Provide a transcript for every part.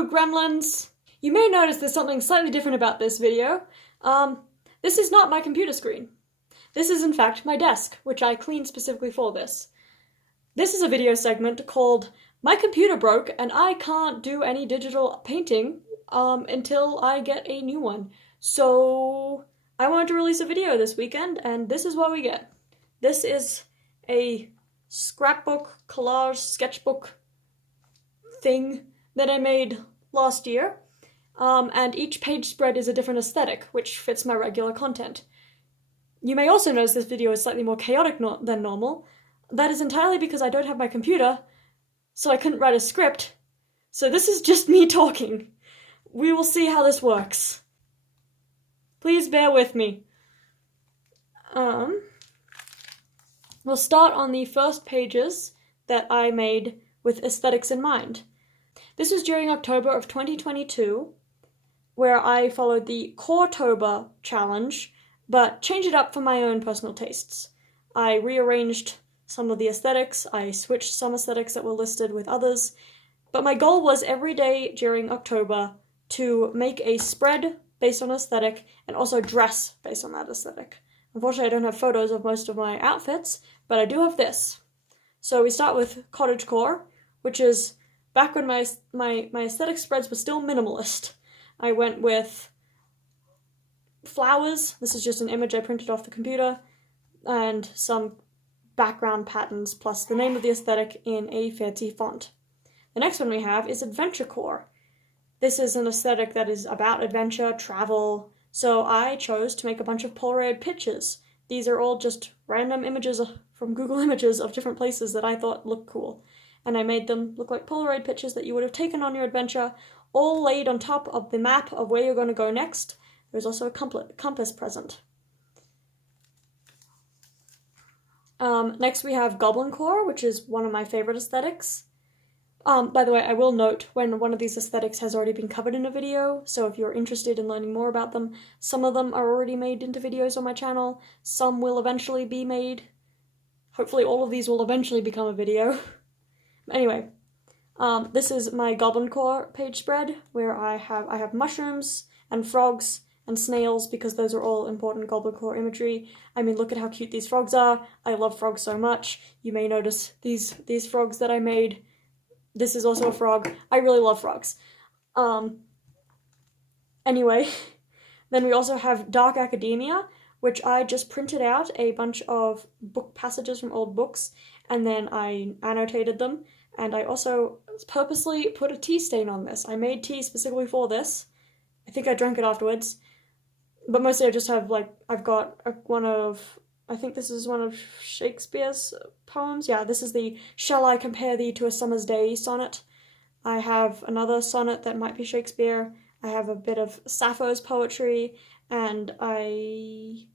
Hello, gremlins! You may notice there's something slightly different about this video. This is not my computer screen. This is in fact my desk, which I cleaned specifically for this. This is a video segment called My Computer Broke and I Can't Do Any Digital Painting until I get a new one. So I wanted to release a video this weekend and this is what we get. This is a scrapbook, collage, sketchbook thing that I made last year. And each page spread is a different aesthetic, which fits my regular content. You may also notice this video is slightly more chaotic than normal. That is entirely because I don't have my computer, so I couldn't write a script. So this is just me talking. We will see how this works. Please bear with me. We'll start on the first pages that I made with aesthetics in mind. This was during October of 2022, where I followed the Coretober challenge, but changed it up for my own personal tastes. I rearranged some of the aesthetics, I switched some aesthetics that were listed with others, but my goal was every day during October to make a spread based on aesthetic and also dress based on that aesthetic. Unfortunately, I don't have photos of most of my outfits, but I do have this. So we start with Cottagecore, which is back when my aesthetic spreads were still minimalist. I went with flowers, this is just an image I printed off the computer, and some background patterns, plus the name of the aesthetic in a fancy font. The next one we have is adventurecore. This is an aesthetic that is about adventure, travel, so I chose to make a bunch of Polaroid pictures. These are all just random images from Google Images of different places that I thought looked cool. And I made them look like Polaroid pictures that you would have taken on your adventure, all laid on top of the map of where you're going to go next. There's also a compass present. Next we have goblincore, which is one of my favorite aesthetics. By the way, I will note when one of these aesthetics has already been covered in a video, so if you're interested in learning more about them, some of them are already made into videos on my channel, some will eventually be made. Hopefully all of these will eventually become a video. Anyway, this is my goblincore page spread, where I have mushrooms and frogs and snails, because those are all important goblincore imagery. I mean, look at how cute these frogs are. I love frogs so much. You may notice these frogs that I made. This is also a frog. I really love frogs. Anyway, then we also have dark academia, which I just printed out a bunch of book passages from old books, and then I annotated them, and I also purposely put a tea stain on this. I made tea specifically for this. I think I drank it afterwards, but mostly I just have, I've got I think this is one of Shakespeare's poems. Yeah, this is the Shall I Compare Thee to a Summer's Day sonnet. I have another sonnet that might be Shakespeare. I have a bit of Sappho's poetry, and I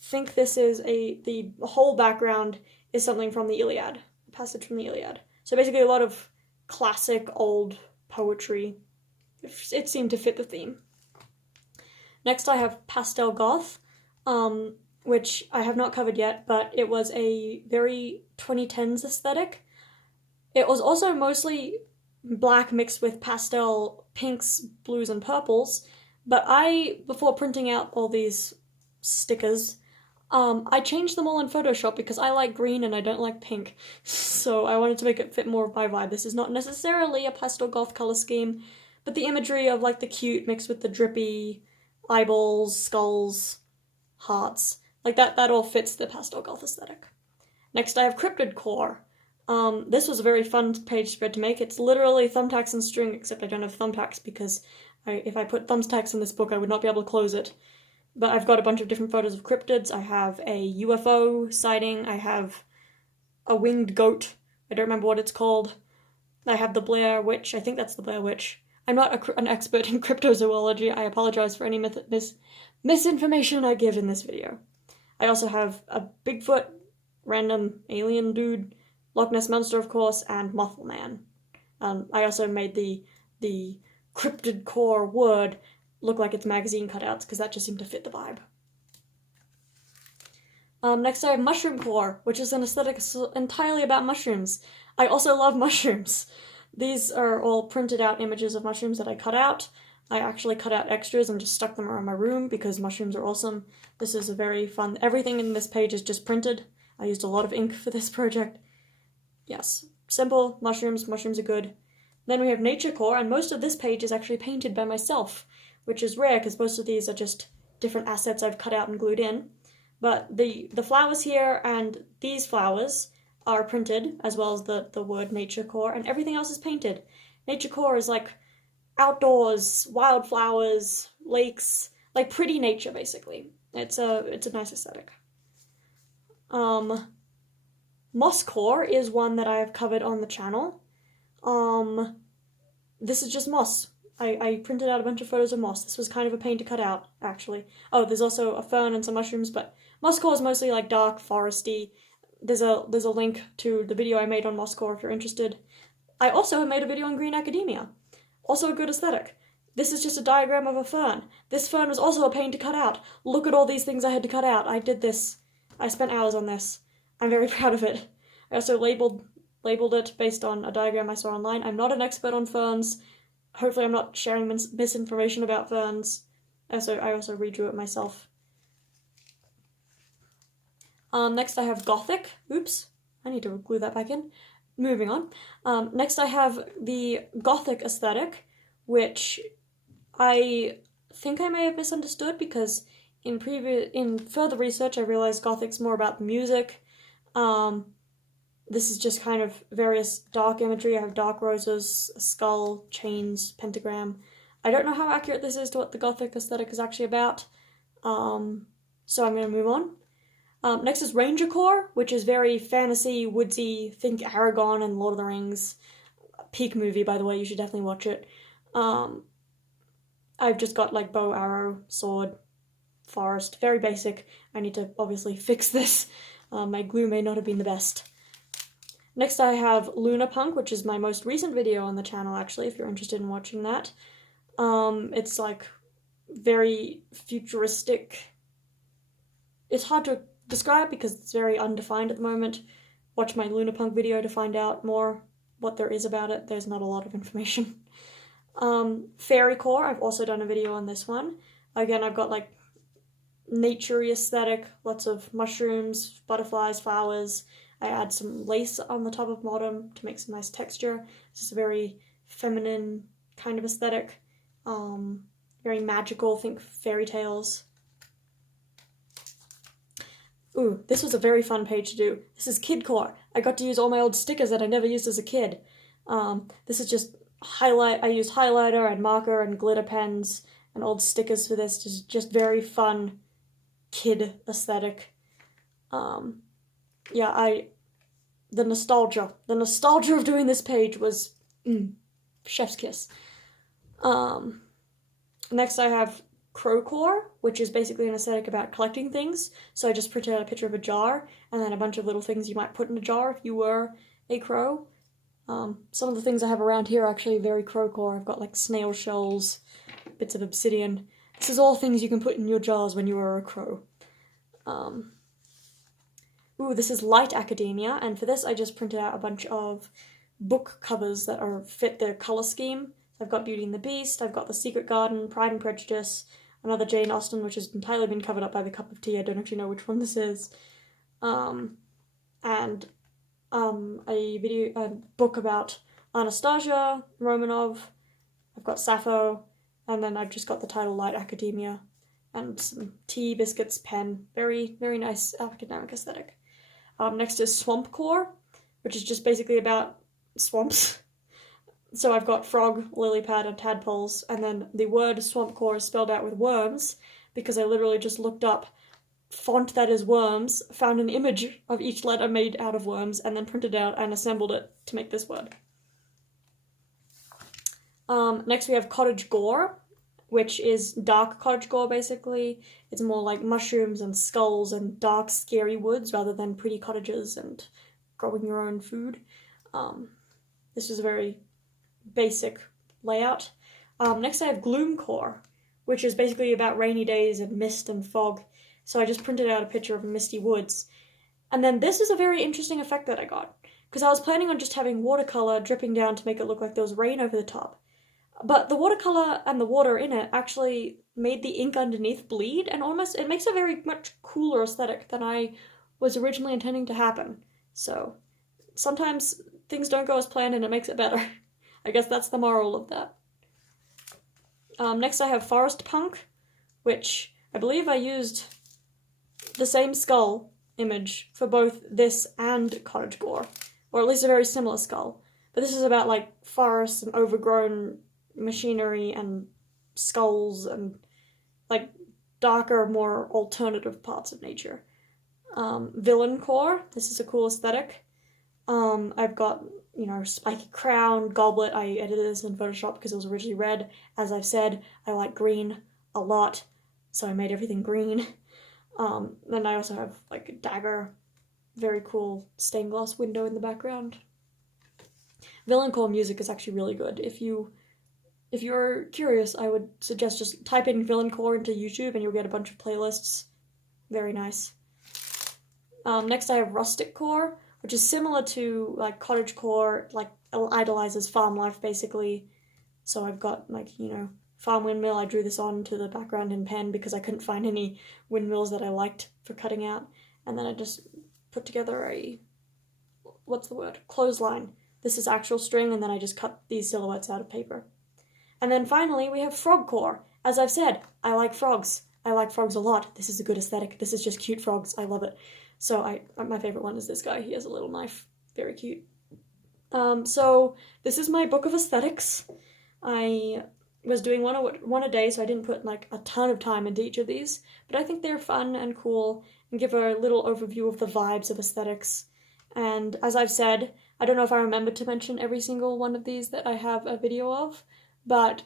think this is the whole background is something from the Iliad, a passage from the Iliad. So basically a lot of classic old poetry. It seemed to fit the theme. Next I have pastel goth, which I have not covered yet, but it was a very 2010s aesthetic. It was also mostly black mixed with pastel pinks, blues, and purples, but before printing out all these stickers, I changed them all in Photoshop because I like green and I don't like pink, so I wanted to make it fit more of my vibe. This is not necessarily a pastel goth color scheme, but the imagery of the cute mixed with the drippy eyeballs, skulls, hearts, that all fits the pastel goth aesthetic. Next I have crypidcore. This was a very fun page spread to make. It's literally thumbtacks and string, except I don't have thumbtacks because if I put thumbtacks in this book I would not be able to close it. But I've got a bunch of different photos of cryptids. I have a UFO sighting, I have a winged goat, I don't remember what it's called. I have the Blair Witch, I think that's the Blair Witch. I'm not an expert in cryptozoology, I apologize for any misinformation I give in this video. I also have a Bigfoot, random alien dude, Loch Ness Monster of course, and Mothman. I also made the crypidcore word look like it's magazine cutouts, because that just seemed to fit the vibe. Next I have mushroomcore, which is an aesthetic entirely about mushrooms. I also love mushrooms. These are all printed out images of mushrooms that I cut out. I actually cut out extras and just stuck them around my room because mushrooms are awesome. This is a very fun, everything in this page is just printed. I used a lot of ink for this project. Yes, simple, mushrooms are good. Then we have naturecore, and most of this page is actually painted by myself, which is rare because most of these are just different assets I've cut out and glued in. But the flowers here and these flowers are printed, as well as the word naturecore, and everything else is painted. Naturecore is like outdoors, wildflowers, lakes, like pretty nature basically. It's a nice aesthetic. Mosscore is one that I have covered on the channel. This is just moss. I printed out a bunch of photos of moss. This was kind of a pain to cut out, actually. Oh, there's also a fern and some mushrooms, but mosscore is mostly like dark, foresty. There's a link to the video I made on mosscore if you're interested. I also have made a video on green academia. Also a good aesthetic. This is just a diagram of a fern. This fern was also a pain to cut out. Look at all these things I had to cut out. I did this. I spent hours on this. I'm very proud of it. I also labeled it based on a diagram I saw online. I'm not an expert on ferns. Hopefully I'm not sharing misinformation about ferns. I also redrew it myself. Next I have Gothic. Oops, I need to glue that back in. Moving on. Next I have the Gothic aesthetic, which I think I may have misunderstood because in further research I realized Gothic's more about the music. This is just kind of various dark imagery. I have dark roses, a skull, chains, pentagram. I don't know how accurate this is to what the Gothic aesthetic is actually about, so I'm going to move on. Next is rangercore, which is very fantasy, woodsy, think Aragon and Lord of the Rings. Peak movie, by the way, you should definitely watch it. I've just got like bow, arrow, sword, forest, very basic. I need to obviously fix this. My glue may not have been the best. Next I have lunarpunk, which is my most recent video on the channel actually, if you're interested in watching that. It's like very futuristic. It's hard to describe because it's very undefined at the moment. Watch my lunarpunk video to find out more what there is about it. There's not a lot of information. Fairycore, I've also done a video on this one. Again, I've got like nature-y aesthetic, lots of mushrooms, butterflies, flowers. I add some lace on the top of bottom to make some nice texture. It's just a very feminine kind of aesthetic. Very magical, think fairy tales. Ooh, this was a very fun page to do. This is kidcore. I got to use all my old stickers that I never used as a kid. This is just I used highlighter and marker and glitter pens and old stickers for this. Just very fun kid aesthetic. Yeah, the nostalgia of doing this page was chef's kiss. Next I have crowcore, which is basically an aesthetic about collecting things. So I just printed out a picture of a jar and then a bunch of little things you might put in a jar if you were a crow. Some of the things I have around here are actually very crowcore. I've got like snail shells, bits of obsidian. This is all things you can put in your jars when you are a crow. Ooh, this is light academia, and for this I just printed out a bunch of book covers that fit the colour scheme. I've got Beauty and the Beast, I've got The Secret Garden, Pride and Prejudice, another Jane Austen, which has entirely been covered up by the cup of tea. I don't actually know which one this is. And a book about Anastasia Romanov. I've got Sappho, and then I've just got the title Light Academia, and some tea, biscuits, pen. Very, very nice academic aesthetic. Next is swampcore, which is just basically about swamps. So I've got frog, lily pad, and tadpoles, and then the word swampcore is spelled out with worms, because I literally just looked up font that is worms, found an image of each letter made out of worms, and then printed out and assembled it to make this word. Next we have cottagegore, which is dark cottagegore basically. It's more like mushrooms and skulls and dark scary woods rather than pretty cottages and growing your own food. This is a very basic layout. Next I have gloomcore, which is basically about rainy days and mist and fog. So I just printed out a picture of misty woods. And then this is a very interesting effect that I got. because I was planning on just having watercolor dripping down to make it look like there was rain over the top. But the watercolor and the water in it actually made the ink underneath bleed, and almost it makes a very much cooler aesthetic than I was originally intending to happen. So sometimes things don't go as planned and it makes it better. I guess that's the moral of that. Next I have forestpunk, which I believe I used the same skull image for both this and cottagegore, or at least a very similar skull. But this is about like forests and overgrown machinery and skulls and like darker, more alternative parts of nature. Villaincore, this is a cool aesthetic. I've got, you know, spiky crown, goblet. I edited this in Photoshop because it was originally red. As I've said, I like green a lot, so I made everything green. Then I also have like a dagger, very cool stained glass window in the background. Villaincore music is actually really good. If you're curious, I would suggest just type in villaincore into YouTube and you'll get a bunch of playlists. Very nice. Next I have rusticore, which is similar to like cottagecore, like idolizes farm life basically. So I've got like, you know, farm windmill. I drew this on to the background in pen because I couldn't find any windmills that I liked for cutting out. And then I just put together a, what's the word? Clothesline. This is actual string, and then I just cut these silhouettes out of paper. And then finally we have frogcore. As I've said, I like frogs. I like frogs a lot. This is a good aesthetic. This is just cute frogs. I love it. So my favorite one is this guy. He has a little knife. Very cute. So this is my book of aesthetics. I was doing one a day, so I didn't put like a ton of time into each of these, but I think they're fun and cool and give a little overview of the vibes of aesthetics. And as I've said, I don't know if I remember to mention every single one of these that I have a video of, but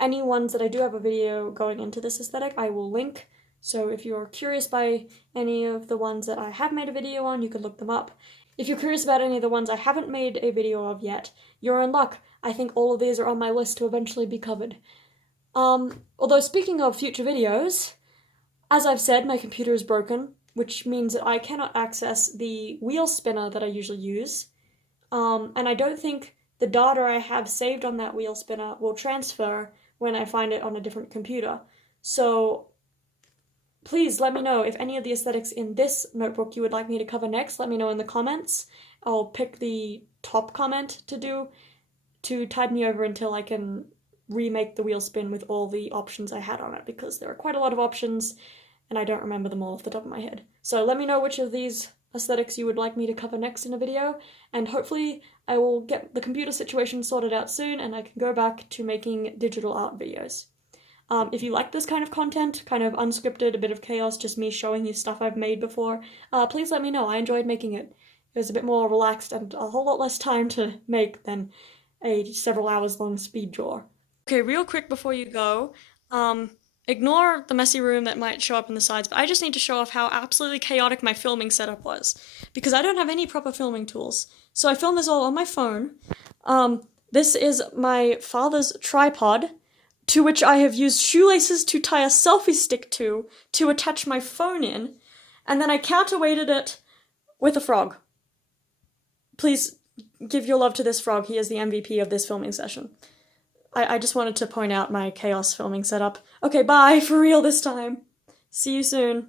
any ones that I do have a video going into this aesthetic, I will link. So if you're curious by any of the ones that I have made a video on, you can look them up. If you're curious about any of the ones I haven't made a video of yet, you're in luck. I think all of these are on my list to eventually be covered. Although speaking of future videos, as I've said, my computer is broken, which means that I cannot access the wheel spinner that I usually use. And I don't think the data I have saved on that wheel spinner will transfer when I find it on a different computer. So please let me know if any of the aesthetics in this notebook you would like me to cover next. Let me know in the comments. I'll pick the top comment to tide me over until I can remake the wheel spin with all the options I had on it, because there are quite a lot of options and I don't remember them all off the top of my head. So let me know which of these aesthetics you would like me to cover next in a video, and hopefully I will get the computer situation sorted out soon and I can go back to making digital art videos. If you like this kind of content, kind of unscripted, a bit of chaos, just me showing you stuff I've made before, please let me know. I enjoyed making it. It was a bit more relaxed and a whole lot less time to make than a several hours long speed draw. Okay, real quick before you go, ignore the messy room that might show up in the sides, but I just need to show off how absolutely chaotic my filming setup was, because I don't have any proper filming tools. So I filmed this all on my phone. This is my father's tripod, to which I have used shoelaces to tie a selfie stick to attach my phone in, and then I counterweighted it with a frog. Please give your love to this frog. He is the MVP of this filming session. I just wanted to point out my chaos filming setup. Okay, bye, for real this time. See you soon.